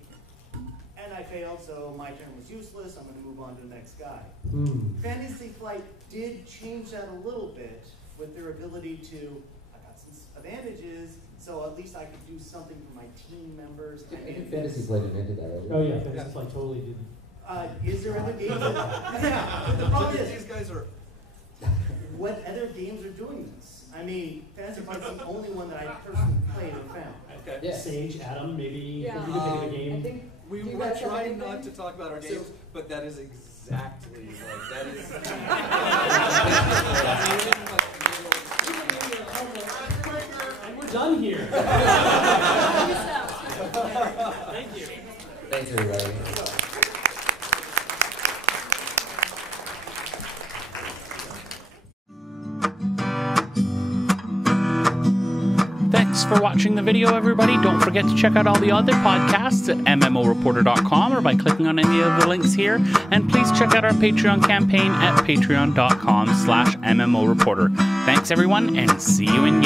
and I failed, so my turn was useless. I'm going to move on to the next guy. Fantasy Flight did change that a little bit with their ability to, I got some advantages, so at least I could do something for my team members. I think Fantasy Flight invented that, right? Oh yeah, Fantasy Flight totally did. Is there other games that, yeah, but the problem is, these guys are... what other games are doing this? I mean, Fantasy Flight's the only one that I personally played or found. Okay. Yeah. Sage, Adam, maybe Yeah. you could think of a game. I think We you were guys have trying anything? not to talk about our games, but that is exactly like that is. And we're done here. Thank you. Thanks, everybody. Thanks for watching the video, everybody. Don't forget to check out all the other podcasts at MMOreporter.com or by clicking on any of the links here. And please check out our Patreon campaign at patreon.com/MMOreporter. Thanks, everyone, and see you in